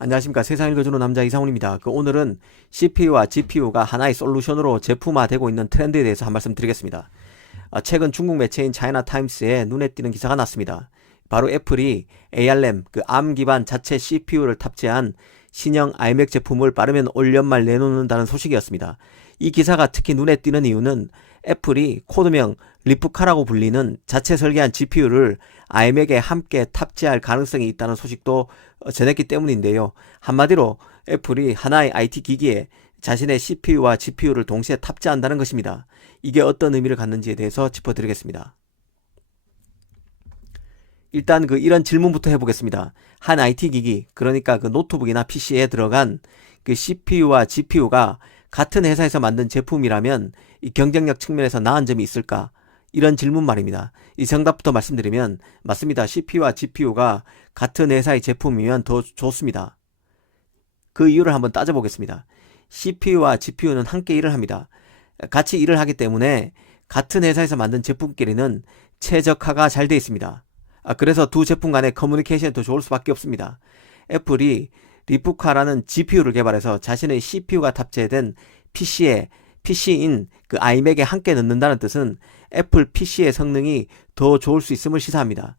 안녕하십니까. 세상 읽어주는 남자 이상훈입니다. 오늘은 CPU와 GPU가 하나의 솔루션으로 제품화되고 있는 트렌드에 대해서 한 말씀 드리겠습니다. 최근 중국 매체인 차이나타임스에 눈에 띄는 기사가 났습니다. 바로 애플이 ARM, ARM 기반 자체 CPU를 탑재한 신형 iMac 제품을 빠르면 올 연말 내놓는다는 소식이었습니다. 이 기사가 특히 눈에 띄는 이유는 애플이 코드명 리프카라고 불리는 자체 설계한 GPU를 iMac에 함께 탑재할 가능성이 있다는 소식도 전했기 때문인데요. 한마디로 애플이 하나의 IT 기기에 자신의 CPU와 GPU를 동시에 탑재한다는 것입니다. 이게 어떤 의미를 갖는지에 대해서 짚어드리겠습니다. 일단 이런 질문부터 해보겠습니다. 한 IT 기기, 그러니까 노트북이나 PC에 들어간 CPU와 GPU가 같은 회사에서 만든 제품이라면 이 경쟁력 측면에서 나은 점이 있을까? 이런 질문 말입니다. 이 정답부터 말씀드리면 맞습니다. CPU와 GPU가 같은 회사의 제품이면 더 좋습니다. 그 이유를 한번 따져보겠습니다. CPU와 GPU는 함께 일을 합니다. 같이 일을 하기 때문에 같은 회사에서 만든 제품끼리는 최적화가 잘 되어 있습니다. 그래서 두 제품 간의 커뮤니케이션이 더 좋을 수밖에 없습니다. 애플이 리프카라는 GPU를 개발해서 자신의 CPU가 탑재된 PC인 iMac에 함께 넣는다는 뜻은 애플 PC의 성능이 더 좋을 수 있음을 시사합니다.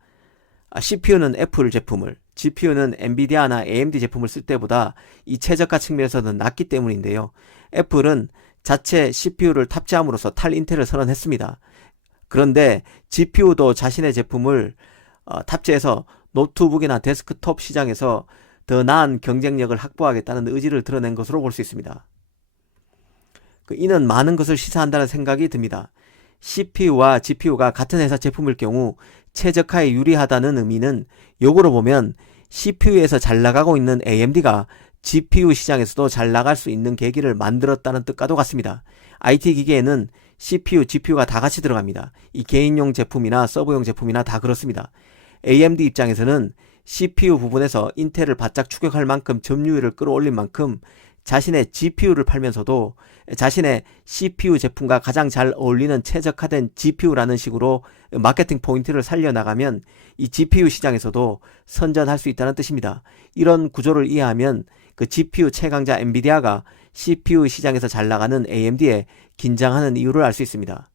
CPU는 애플 제품을, GPU는 엔비디아나 AMD 제품을 쓸 때보다 이 최저가 측면에서는 낮기 때문인데요. 애플은 자체 CPU를 탑재함으로써 탈인텔을 선언했습니다. 그런데 GPU도 자신의 제품을 탑재해서 노트북이나 데스크톱 시장에서 더 나은 경쟁력을 확보하겠다는 의지를 드러낸 것으로 볼 수 있습니다. 이는 많은 것을 시사한다는 생각이 듭니다. CPU와 GPU가 같은 회사 제품일 경우 최적화에 유리하다는 의미는 역으로 보면 CPU에서 잘 나가고 있는 AMD가 GPU 시장에서도 잘 나갈 수 있는 계기를 만들었다는 뜻과도 같습니다. IT 기기에는 CPU, GPU가 다 같이 들어갑니다. 이 개인용 제품이나 서버용 제품이나 다 그렇습니다. AMD 입장에서는 CPU 부분에서 인텔을 바짝 추격할 만큼 점유율을 끌어올린 만큼 자신의 GPU를 팔면서도 자신의 CPU 제품과 가장 잘 어울리는 최적화된 GPU라는 식으로 마케팅 포인트를 살려나가면 이 GPU 시장에서도 선전할 수 있다는 뜻입니다. 이런 구조를 이해하면 GPU 최강자 엔비디아가 CPU 시장에서 잘 나가는 AMD에 긴장하는 이유를 알 수 있습니다.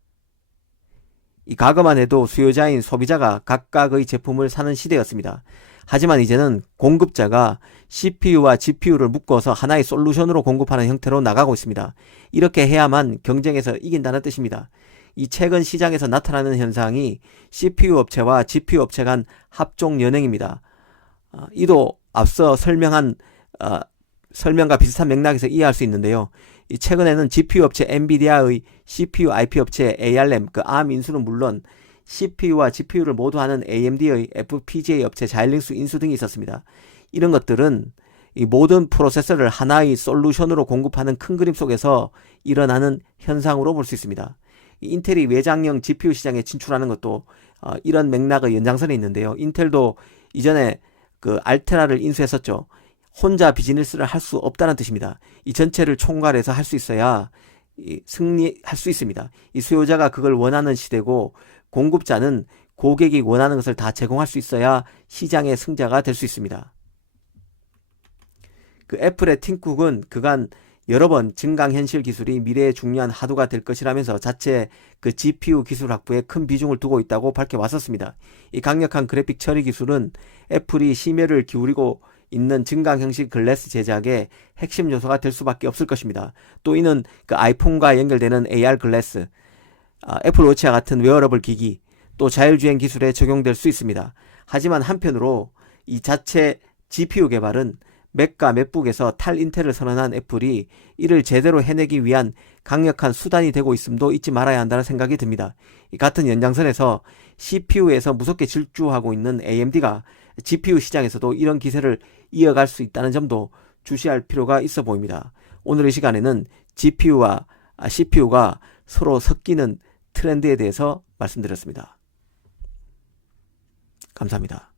이 과거만 해도 수요자인 소비자가 각각의 제품을 사는 시대였습니다. 하지만 이제는 공급자가 CPU와 GPU를 묶어서 하나의 솔루션으로 공급하는 형태로 나가고 있습니다. 이렇게 해야만 경쟁에서 이긴다는 뜻입니다. 이 최근 시장에서 나타나는 현상이 CPU 업체와 GPU 업체 간 합종 연행입니다. 이도 앞서 설명한 설명과 비슷한 맥락에서 이해할 수 있는데요. 최근에는 GPU 업체 엔비디아의 CPU IP 업체 ARM, ARM 인수는 물론 CPU와 GPU를 모두 하는 AMD의 FPGA 업체 자일링스 인수 등이 있었습니다. 이런 것들은 이 모든 프로세서를 하나의 솔루션으로 공급하는 큰 그림 속에서 일어나는 현상으로 볼 수 있습니다. 인텔이 외장형 GPU 시장에 진출하는 것도 이런 맥락의 연장선에 있는데요. 인텔도 이전에 알테라를 인수했었죠. 혼자 비즈니스를 할 수 없다는 뜻입니다. 이 전체를 총괄해서 할 수 있어야 승리할 수 있습니다. 이 수요자가 그걸 원하는 시대고 공급자는 고객이 원하는 것을 다 제공할 수 있어야 시장의 승자가 될 수 있습니다. 애플의 팀쿡은 그간 여러 번 증강현실 기술이 미래의 중요한 하도가 될 것이라면서 자체 GPU 기술 확보에 큰 비중을 두고 있다고 밝혀왔었습니다. 이 강력한 그래픽 처리 기술은 애플이 심혈을 기울이고 있는 증강형식 글래스 제작의 핵심 요소가 될 수밖에 없을 것입니다. 또 이는 아이폰과 연결되는 AR 글래스, 애플워치와 같은 웨어러블 기기, 또 자율주행 기술에 적용될 수 있습니다. 하지만 한편으로 이 자체 GPU 개발은 맥과 맥북에서 탈인텔을 선언한 애플이 이를 제대로 해내기 위한 강력한 수단이 되고 있음도 잊지 말아야 한다는 생각이 듭니다. 이 같은 연장선에서 CPU에서 무섭게 질주하고 있는 AMD가 GPU 시장에서도 이런 기세를 이어갈 수 있다는 점도 주시할 필요가 있어 보입니다. 오늘 이 시간에는 GPU와 CPU가 서로 섞이는 트렌드에 대해서 말씀드렸습니다. 감사합니다.